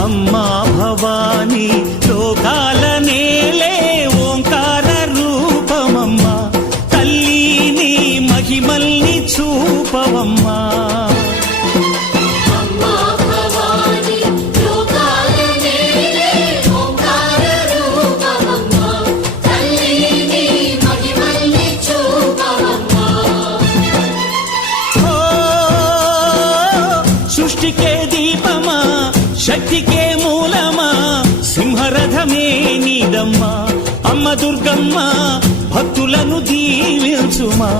అమ్మా భవానీ లోకాల నేలే ఓంకార రూపమమ్మా తల్లి నీ మహిమల్ని చూపవమ్మా సృష్టికే దీపమా శక్తికే మూలమా సింహరథమే నీదమ్మా అమ్మ దుర్గమ్మ భక్తులను దీవించుమా